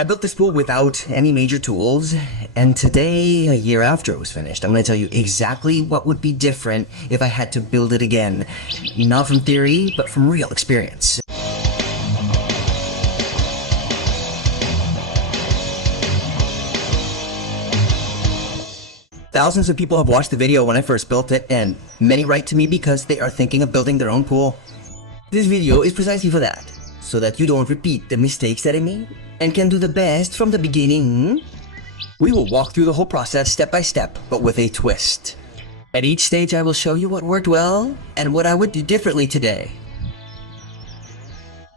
I built this pool without any major tools, and today, a year after it was finished, I'm going to tell you exactly what would be different if I had to build it again. Not from theory, but from real experience. Thousands of people have watched the video when I first built it, and many write to me because they are thinking of building their own pool. This video is precisely for that, so that you don't repeat the mistakes that I made, and can do the best from the beginning. We will walk through the whole process step by step, but with a twist. At each stage I will show you what worked well, and what I would do differently today.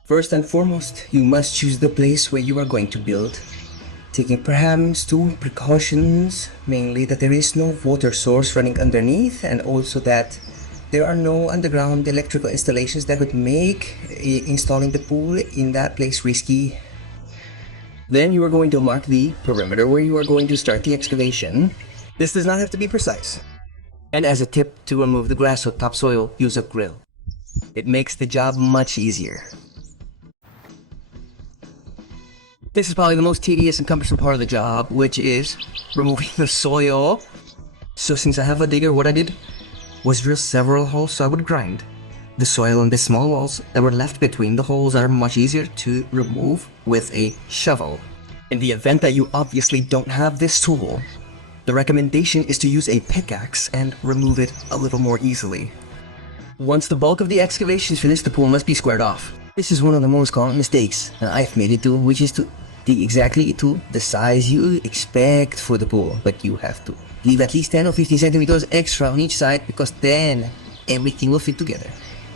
First and foremost, you must choose the place where you are going to build, taking perhaps two precautions, mainly that there is no water source running underneath, and also that there are no underground electrical installations that would make installing the pool in that place risky. Then you are going to mark the perimeter where you are going to start the excavation. This does not have to be precise. And as a tip to remove the grass or topsoil, use a grill. It makes the job much easier. This is probably the most tedious and cumbersome part of the job, which is removing the soil. So since I have a digger, what I did was drill several holes so I would grind. The soil and the small walls that were left between the holes are much easier to remove with a shovel. In the event that you obviously don't have this tool, the recommendation is to use a pickaxe and remove it a little more easily. Once the bulk of the excavation is finished, the pool must be squared off. This is one of the most common mistakes I've made it to, which is to dig exactly to the size you expect for the pool, but you have to leave at least 10 or 15 centimeters extra on each side, because then everything will fit together.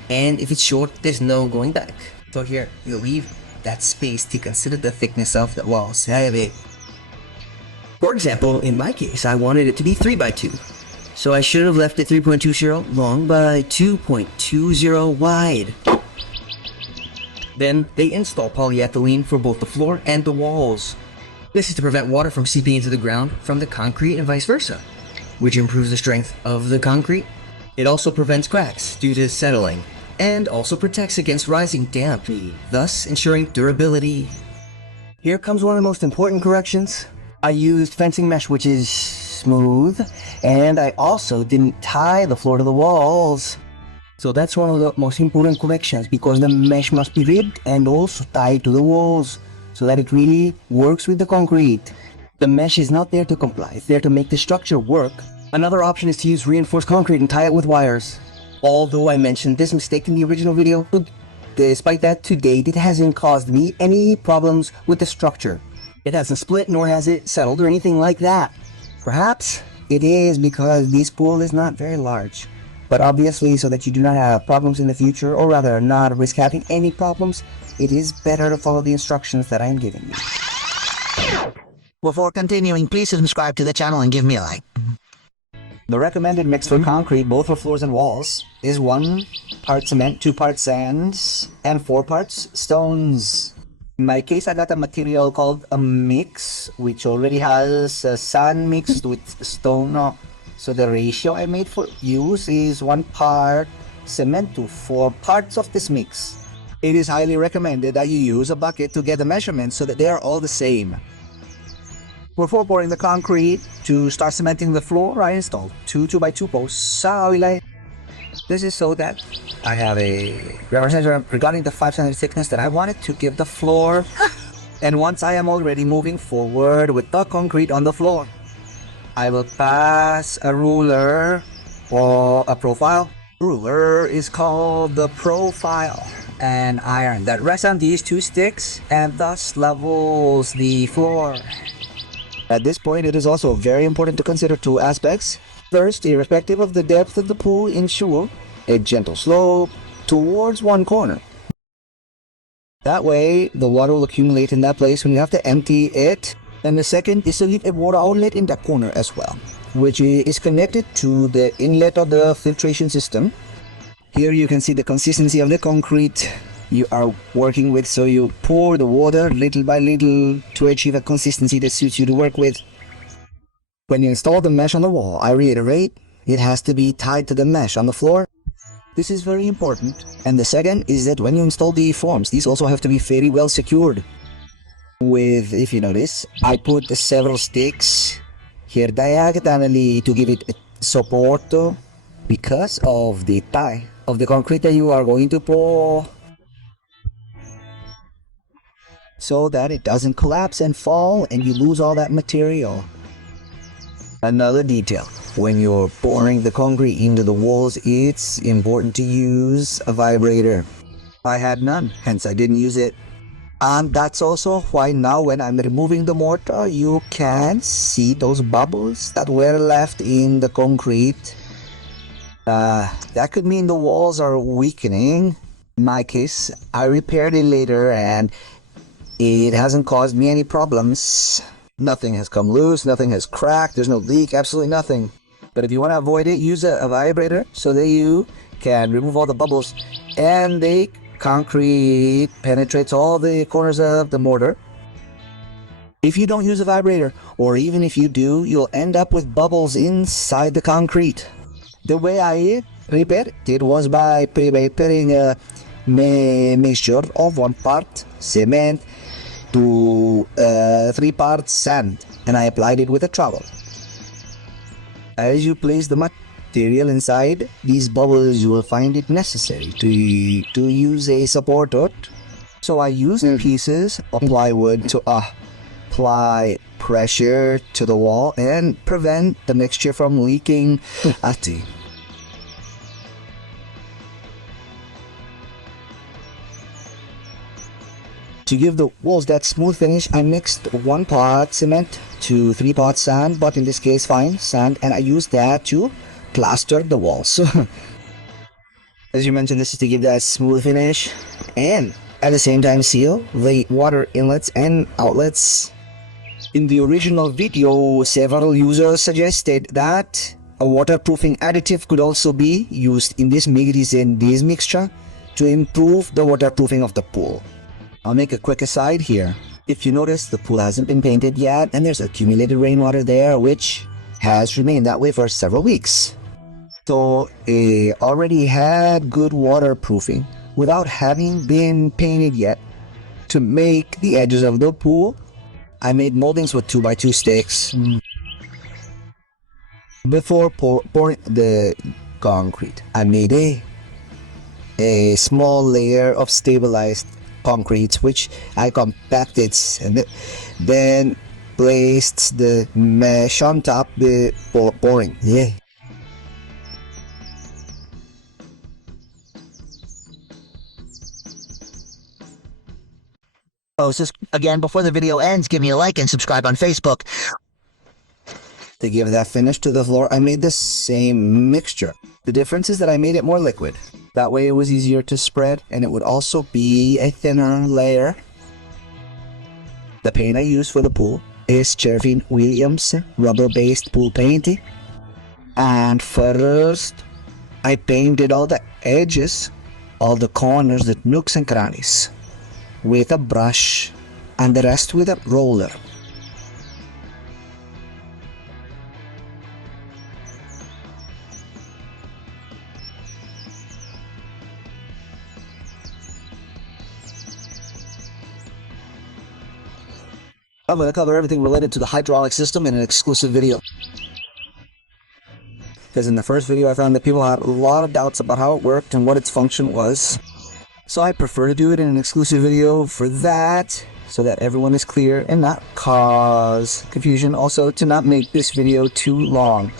And if it's short, there's no going back. So here, you leave that space to consider the thickness of the walls. For example, in my case, I wanted it to be 3 by 2. So I should have left it 3.20 long by 2.20 wide. Then they install polyethylene for both the floor and the walls. This is to prevent water from seeping into the ground from the concrete and vice versa, which improves the strength of the concrete. It also prevents cracks due to settling, and also protects against rising damp, thus ensuring durability. Here comes one of the most important corrections. I used fencing mesh, which is smooth, and I also didn't tie the floor to the walls. So that's one of the most important corrections, because the mesh must be ribbed and also tied to the walls, so that it really works with the concrete. The mesh is not there to comply, it's there to make the structure work. Another option is to use reinforced concrete and tie it with wires. Although I mentioned this mistake in the original video, despite that, to date it hasn't caused me any problems with the structure. It hasn't split, nor has it settled or anything like that. Perhaps it is because this pool is not very large. But obviously, so that you do not have problems in the future, or rather not risk having any problems, it is better to follow the instructions that I am giving you. Before continuing, please subscribe to the channel and give me a like. The recommended mix for concrete, both for floors and walls, is 1 part cement, 2 parts sand, and 4 parts stones. In my case, I got a material called a mix, which already has sand mixed with stone. So the ratio I made for use is 1 part cement to 4 parts of this mix. It is highly recommended that you use a bucket to get the measurements so that they are all the same. Before pouring the concrete, to start cementing the floor, I installed 2 2x2 posts. This is so that I have a reference regarding the 5 cm thickness that I wanted to give the floor. And once I am already moving forward with the concrete on the floor, I will pass a ruler or a profile. Ruler is called the profile, and iron that rests on these 2 sticks and thus levels the floor. At this point, it is also very important to consider 2 aspects. First, irrespective of the depth of the pool, ensure a gentle slope towards one corner. That way, the water will accumulate in that place when you have to empty it. And the second is to leave a water outlet in that corner as well, which is connected to the inlet of the filtration system. Here you can see the consistency of the concrete you are working with, so you pour the water little by little to achieve a consistency that suits you to work with. When you install the mesh on the wall, I reiterate, it has to be tied to the mesh on the floor. This is very important. And the second is that when you install the forms, these also have to be very well secured. with, if you notice, I put several sticks here diagonally to give it support because of the tie of the concrete that you are going to pour, so that it doesn't collapse and fall and you lose all that material. Another detail, when you're pouring the concrete into the walls, it's important to use a vibrator. I had none, hence I didn't use it. And that's also why now when I'm removing the mortar, you can see those bubbles that were left in the concrete. That could mean the walls are weakening. In my case, I repaired it later and it hasn't caused me any problems. Nothing has come loose, nothing has cracked, there's no leak, absolutely nothing. But if you want to avoid it, use a vibrator so that you can remove all the bubbles and the concrete penetrates all the corners of the mortar. If you don't use a vibrator, or even if you do, you'll end up with bubbles inside the concrete. The way I repaired it was by preparing a mixture of 1 part cement to 3 parts sand, and I applied it with a trowel. As you place the material inside these bubbles, you will find it necessary to use a supporter. So I used pieces of plywood to apply pressure to the wall and prevent the mixture from leaking at the To give the walls that smooth finish, I mixed 1 part cement to 3 parts sand, but in this case fine sand, and I used that to plaster the walls. As you mentioned, this is to give that smooth finish and at the same time seal the water inlets and outlets. In the original video, several users suggested that a waterproofing additive could also be used in this mixture to improve the waterproofing of the pool. I'll make a quick aside here. If you notice, the pool hasn't been painted yet and there's accumulated rainwater there, which has remained that way for several weeks. So it already had good waterproofing without having been painted yet. To make the edges of the pool, I made moldings with 2x2 sticks. Before pouring the concrete, I made a small layer of stabilized concrete, which I compacted and then placed the mesh on top before pouring. Oh, so again, before the video ends, give me a like and subscribe on Facebook. To give that finish to the floor, I made the same mixture. The difference is that I made it more liquid. That way it was easier to spread, and it would also be a thinner layer. The paint I used for the pool is Sherwin-Williams rubber-based pool paint. And first, I painted all the edges, all the corners, the nooks and crannies with a brush, and the rest with a roller. I'm going to cover everything related to the hydraulic system in an exclusive video. Because in the first video I found that people had a lot of doubts about how it worked and what its function was. So I prefer to do it in an exclusive video for that, so that everyone is clear and not cause confusion. Also, to not make this video too long.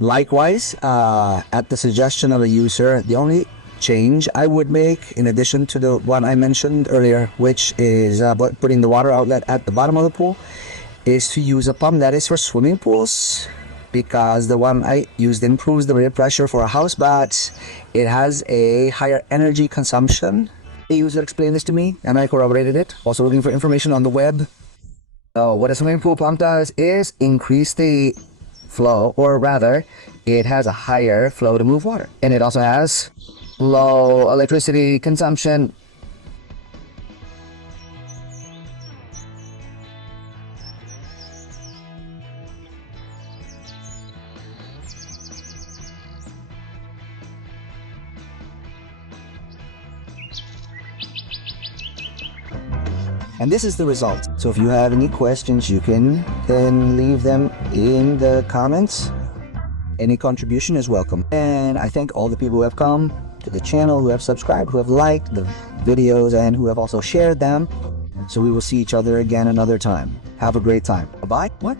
Likewise, at the suggestion of a user, the only change I would make, in addition to the one I mentioned earlier, which is putting the water outlet at the bottom of the pool, is to use a pump that is for swimming pools, because the one I used improves the air pressure for a house, but it has a higher energy consumption. A user explained this to me and I corroborated it. Also looking for information on the web. What a swimming pool pump does is increase the flow, or rather, it has a higher flow to move water, and it also has low electricity consumption. And this is the result. So if you have any questions, you can then leave them in the comments. Any contribution is welcome. And I thank all the people who have come to the channel, who have subscribed, who have liked the videos, and who have also shared them. So we will see each other again another time. Have a great time. Bye-bye. What?